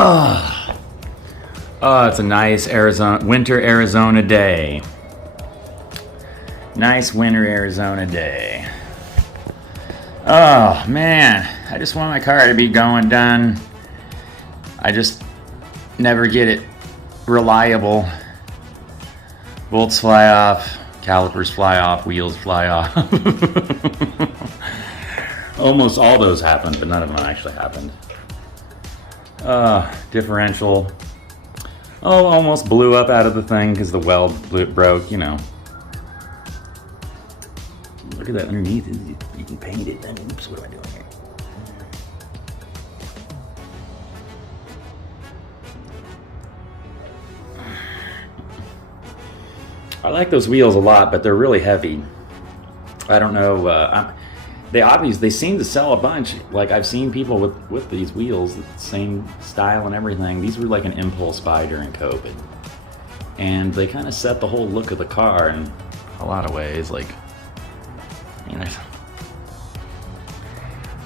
Oh, it's a nice winter Arizona day. Nice winter Arizona day. Oh man, I just want my car to be done. I just never get it reliable. Bolts fly off, calipers fly off, wheels fly off. Almost all those happened, but none of them actually happened. Differential. Oh, almost blew up out of the thing because the weld broke, you know. Look at that underneath. You can paint it. Oops, what am I doing here? I like those wheels a lot, but they're really heavy. I don't know. They seem to sell a bunch. Like I've seen people with these wheels, the same style and everything. These were like an impulse buy during COVID, and they kind of set the whole look of the car in a lot of ways. Like,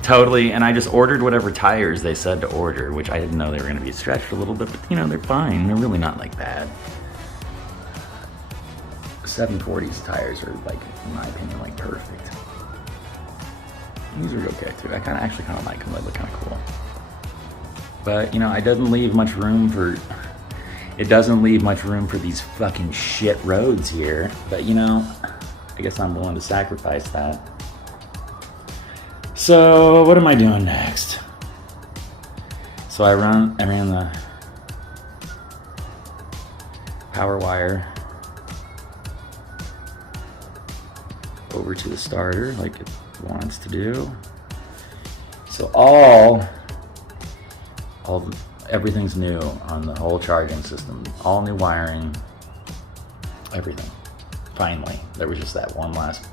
totally. And I just ordered whatever tires they said to order, which I didn't know they were going to be stretched a little bit, but they're fine. They're really not like bad. 740's tires are, like, in my opinion, like perfect. These are okay too. I actually kind of like them. They look kind of cool. But it doesn't leave much room for. It doesn't leave much room for these fucking shit roads here. But I guess I'm willing to sacrifice that. So what am I doing next? So I ran the power wire over to the starter like it wants to do. So everything's new on the whole charging system. All new wiring, everything. Finally, there was just that one last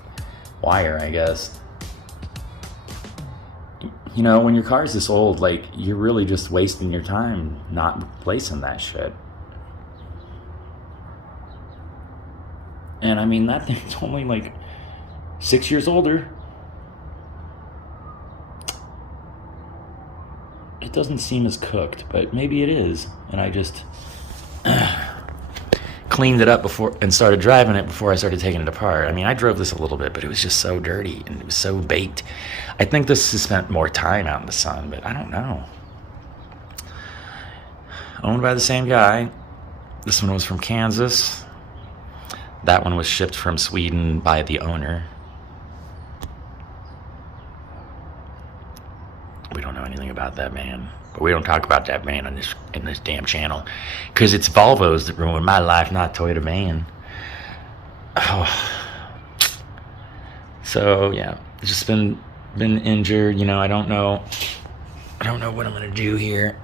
wire, I guess. When your car's this old, like, you're really just wasting your time not replacing that shit. And I mean, that thing's only like 6 years older. It doesn't seem as cooked, but maybe it is. And I just cleaned it up before and started driving it before I started taking it apart. I mean, I drove this a little bit, but it was just so dirty and it was so baked. I think this has spent more time out in the sun, but I don't know. Owned by the same guy. This one was from Kansas. That one was shipped from Sweden by the owner. We don't know anything about that man, but we don't talk about that man in this damn channel, because it's Volvos that ruined my life, not Toyota van. Oh. So yeah, just been injured. I don't know what I'm gonna do here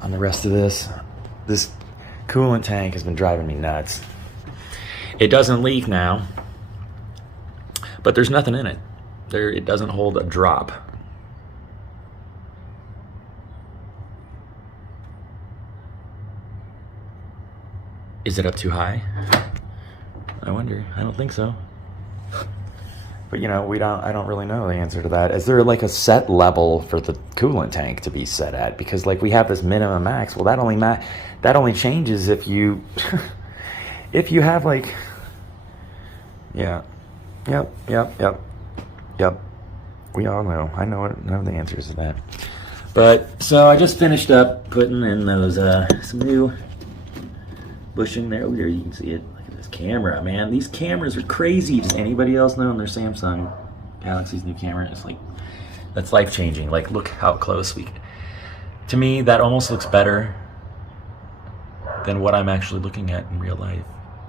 on the rest of this. This coolant tank has been driving me nuts. It doesn't leak now, but there's nothing in it. It doesn't hold a drop. Is it up too high? I wonder. I don't think so. But I don't really know the answer to that. Is there like a set level for the coolant tank to be set at? Because like we have this minimum max. Well, that only changes if you if you have like, yeah, yep. We all know. I know the answers to that. But so I just finished up putting in those some new bushing there. Oh, there you can see it. Look at this camera, man. These cameras are crazy. Does anybody else know? And their Samsung Galaxy's new camera. It's like, that's life changing. Like, look how close to me, that almost looks better than what I'm actually looking at in real life.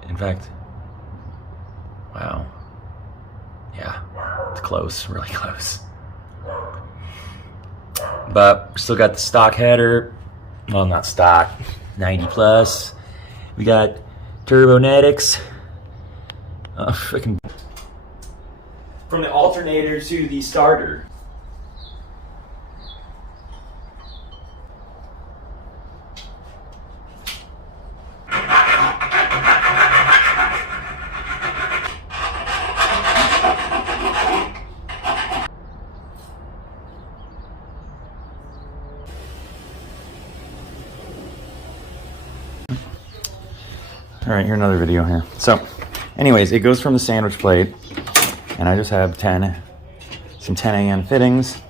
In fact, wow. Yeah, it's close, really close. But still got the stock header. Well, not stock, 90 plus. We got Turbonetics. Freaking from the alternator to the starter. All right, here's another video here. So, anyways, it goes from the sandwich plate, and I just have some 10 AN fittings.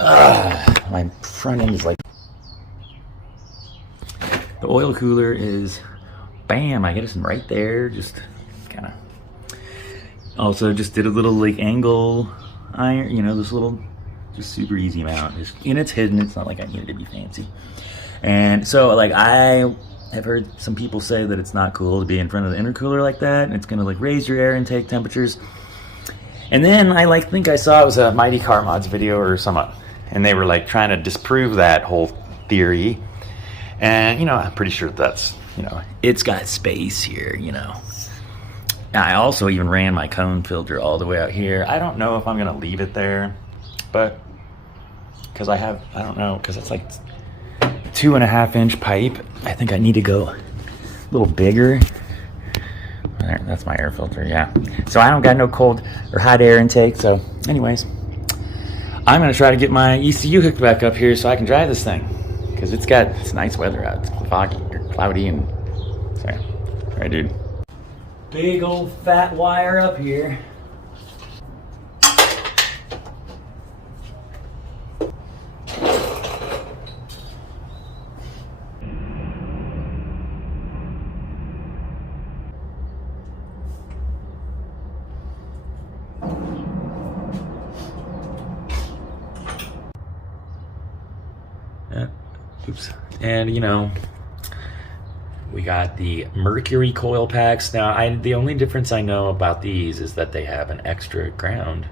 My front end is like, the oil cooler is, bam, I get it right there, just kind of, also just did a little like angle iron, you know, this little, just super easy mount, and it's hidden, it's not like I need it to be fancy. And so like I have heard some people say that it's not cool to be in front of the intercooler like that, and it's gonna like raise your air intake temperatures. And then I like think I saw it was a Mighty Car Mods video or something, and they were like trying to disprove that whole theory. And you know, I'm pretty sure that's, you know, it's got space here, you know. I also even ran my cone filter all the way out here. I don't know if I'm gonna leave it there, but because I don't know, because it's like 2.5 inch pipe. I think I need to go a little bigger. There, that's my air filter, yeah. So I don't got no cold or hot air intake. So anyways, I'm gonna try to get my ECU hooked back up here so I can drive this thing, because it's nice weather out. It's foggy or cloudy, and sorry. All right, dude. Big old fat wire up here. Oops. And you know, we got the mercury coil packs. Now, the only difference I know about these is that they have an extra ground.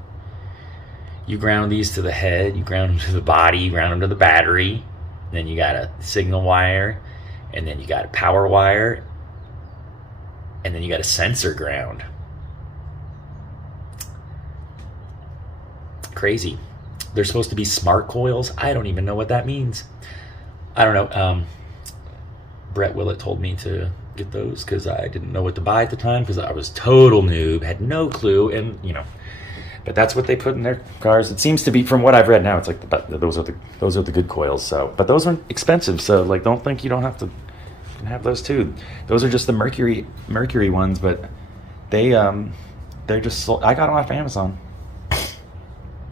You ground these to the head, you ground them to the body, you ground them to the battery. Then you got a signal wire, and then you got a power wire, and then you got a sensor ground. Crazy. They're supposed to be smart coils. I don't even know what that means. I don't know. Brett Willett told me to get those because I didn't know what to buy at the time, because I was total noob, had no clue, and you know. But that's what they put in their cars. It seems to be, from what I've read now, it's like those are the good coils. So, but those aren't expensive. So like, don't think you don't have to, you can have those too. Those are just the mercury ones, but they're just sold. I got them off Amazon.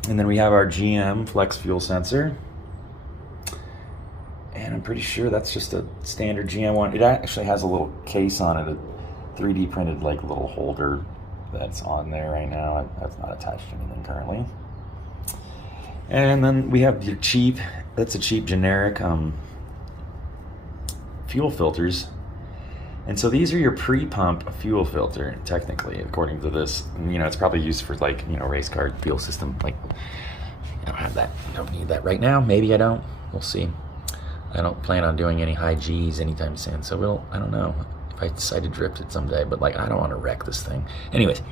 And then we have our GM flex fuel sensor. And I'm pretty sure that's just a standard GM one. It actually has a little case on it, a 3D printed like little holder that's on there right now. That's not attached to anything currently. And then we have your cheap, that's a cheap generic fuel filters. And so these are your pre-pump fuel filter, technically, according to this. And, you know, it's probably used for like, you know, race car fuel system. Like, I don't have that, I don't need that right now. Maybe I don't, we'll see. I don't plan on doing any high G's anytime soon, so I don't know if I decide to drift it someday, but like, I don't want to wreck this thing. Anyways,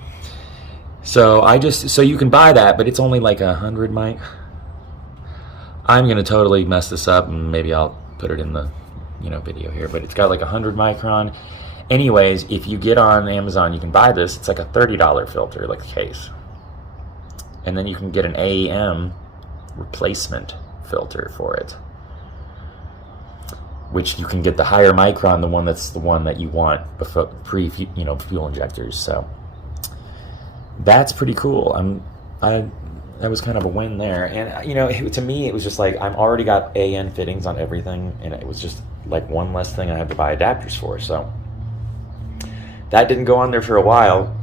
so you can buy that, but it's only like 100 mic. I'm gonna totally mess this up, and maybe I'll put it in the, you know, video here, but it's got like 100 micron. Anyways, if you get on Amazon, you can buy this. It's like a $30 filter, like a case. And then you can get an AEM replacement filter for it, which you can get the higher micron, the one that you want before fuel injectors. So that's pretty cool. That was kind of a win there. And you know, to me, it was just like, I've already got AN fittings on everything, and it was just like one less thing I had to buy adapters for. So that didn't go on there for a while.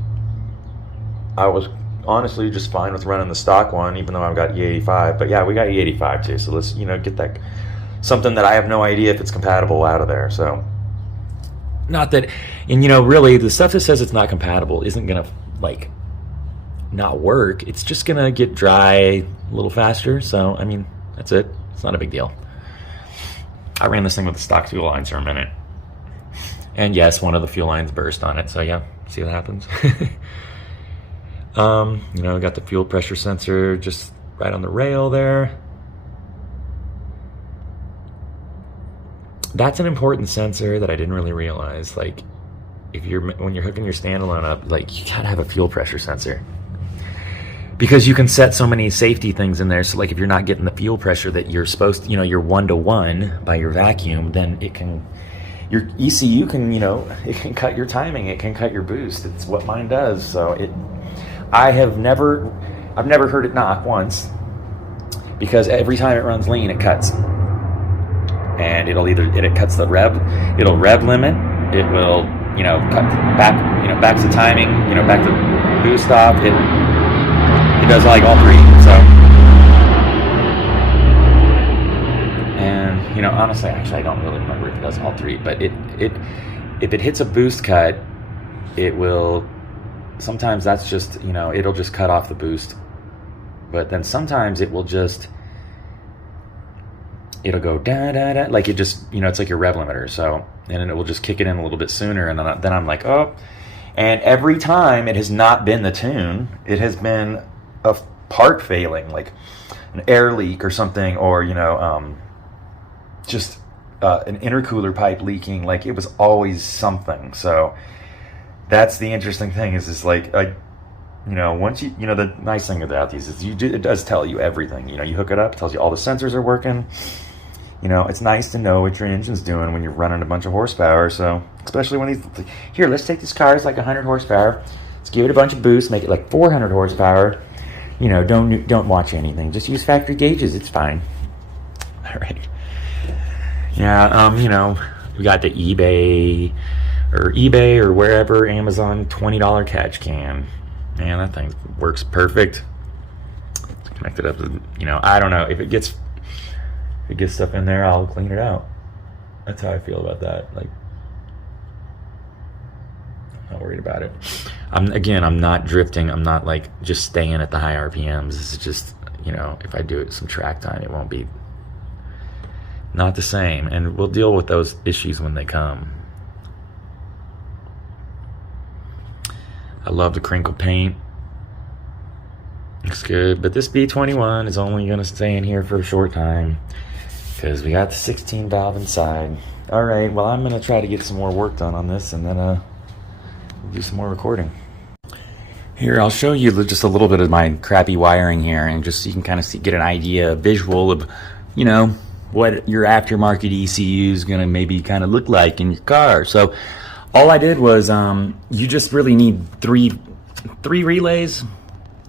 I was honestly just fine with running the stock one, even though I've got E85. But yeah, we got E85 too. So let's, you know, get that, something that I have no idea if it's compatible, out of there. So not that, and you know, really the stuff that says it's not compatible isn't gonna like not work. It's just gonna get dry a little faster. So I mean, that's it. It's not a big deal. I ran this thing with the stock fuel lines for a minute, and yes, one of the fuel lines burst on it. So yeah, see what happens. You know, I got the fuel pressure sensor just right on the rail there. That's an important sensor that I didn't really realize. Like, when you're hooking your standalone up, like, you gotta have a fuel pressure sensor. because you can set so many safety things in there. So like if you're not getting the fuel pressure that you're supposed to, you're 1-to-1 by your vacuum, then it can, your ECU can, it can cut your timing, it can cut your boost. It's what mine does. So I've never heard it not once, because every time it runs lean, it cuts. And it cuts the rev, it'll rev limit, it will, cut back, back to timing, back to boost off. It does like all three. So, and honestly, actually, I don't really remember if it does all three, but if it hits a boost cut, it will. Sometimes that's just it'll just cut off the boost, but then sometimes it will just. It'll go da da da, like it just it's like your rev limiter. So, and then it will just kick it in a little bit sooner, and then I'm like, oh. And every time it has not been the tune, it has been a part failing, like an air leak or something, or just an intercooler pipe leaking. Like it was always something. So that's the interesting thing is like once you the nice thing about these is it does tell you everything. You hook it up, it tells you all the sensors are working. It's nice to know what your engine's doing when you're running a bunch of horsepower. So especially when these, here, let's take this car, it's like 100 horsepower. Let's give it a bunch of boost, make it like 400 horsepower. Don't watch anything. Just use factory gauges. It's fine. All right. Yeah. We got the eBay or wherever, Amazon $20 catch can. Man, that thing works perfect. It's connected up to, I don't know if it gets stuff in there, I'll clean it out. That's how I feel about that. Like, I'm not worried about it. I'm not drifting. I'm not like just staying at the high RPMs. This is just, if I do it some track time, it won't be not the same. And we'll deal with those issues when they come. I love the crinkle paint. Looks good. But this B21 is only going to stay in here for a short time because we got the 16 valve inside. All right, well, I'm going to try to get some more work done on this, and then we'll do some more recording. Here, I'll show you just a little bit of my crappy wiring here, and just so you can kind of get an idea, a visual of, what your aftermarket ECU is going to maybe kind of look like in your car. So all I did was, you just really need three relays.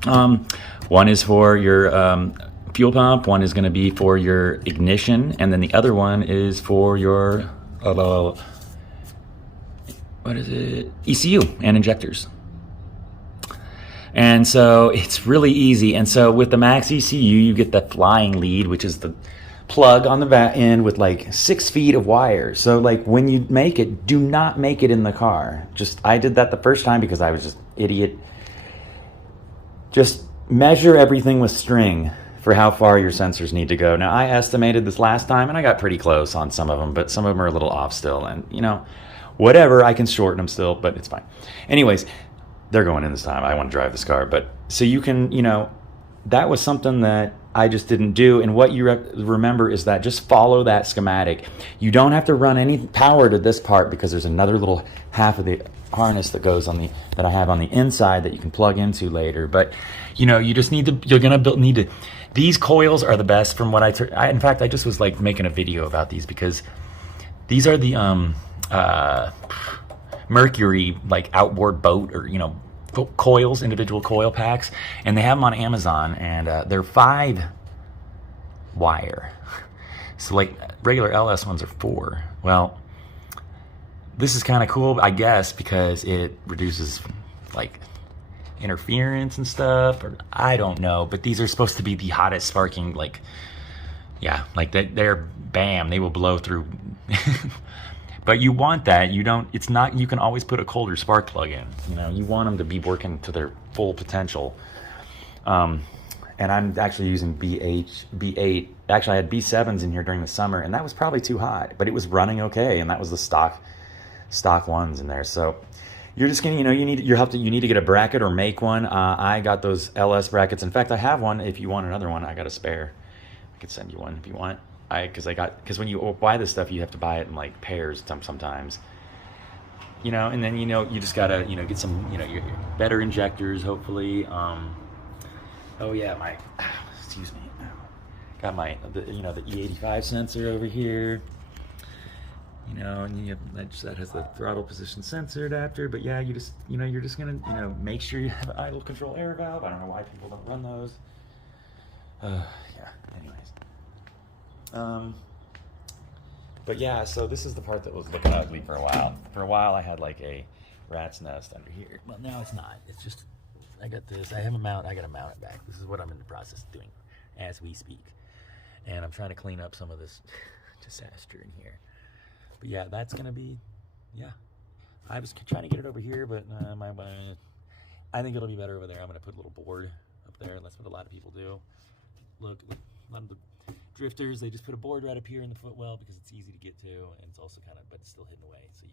One is for your fuel pump, one is going to be for your ignition, and then the other one is for your ECU and injectors. And so it's really easy. And so with the Max ECU, you get the flying lead, which is the plug on the back end with like 6 feet of wire. So like when you make it, do not make it in the car. I did that the first time because I was just idiot. Just measure everything with string for how far your sensors need to go. Now, I estimated this last time, and I got pretty close on some of them, but some of them are a little off still. And, whatever, I can shorten them still, but it's fine. Anyways, they're going in this time. I want to drive this car. But so you can, that was something that I just didn't do. And what you remember is that just follow that schematic. You don't have to run any power to this part because there's another little half of the harness that goes on that I have on the inside that you can plug into later. But you just need to these coils are the best from what in fact I just was like making a video about these because these are the Mercury like outboard boat or coils, individual coil packs, and they have them on Amazon, and they're 5 wire. So like regular LS ones are 4. Well, this is kind of cool, I guess, because it reduces like interference and stuff, or I don't know, but these are supposed to be the hottest sparking, like, yeah, like they're bam, they will blow through. But you want that. You can always put a colder spark plug in. You want them to be working to their full potential. And I'm actually using B8. Actually, I had B7s in here during the summer, and that was probably too hot, but it was running okay, and that was the stock ones in there. So you're just gonna, you need to get a bracket or make one. I got those LS brackets. In fact, I have one. If you want another one, I got a spare. I could send you one if you want. Because when you buy this stuff, you have to buy it in like pairs sometimes. And then you just gotta get some your better injectors, hopefully. Oh yeah, my excuse me. Got my the E85 sensor over here. And that has the throttle position sensor adapter. But yeah, you're just gonna make sure you have an idle control air valve. I don't know why people don't run those. Yeah. Anyways. But yeah, so this is the part that was looking ugly for a while. For a while, I had like a rat's nest under here. Well, now it's not. It's just I got this. I have a mount. I got to mount it back. This is what I'm in the process of doing as we speak, and I'm trying to clean up some of this disaster in here. But yeah, that's gonna be, yeah. I was trying to get it over here, but I think it'll be better over there. I'm gonna put a little board up there, and that's what a lot of people do. Look, a lot of the drifters, they just put a board right up here in the footwell because it's easy to get to, and it's also but it's still hidden away, so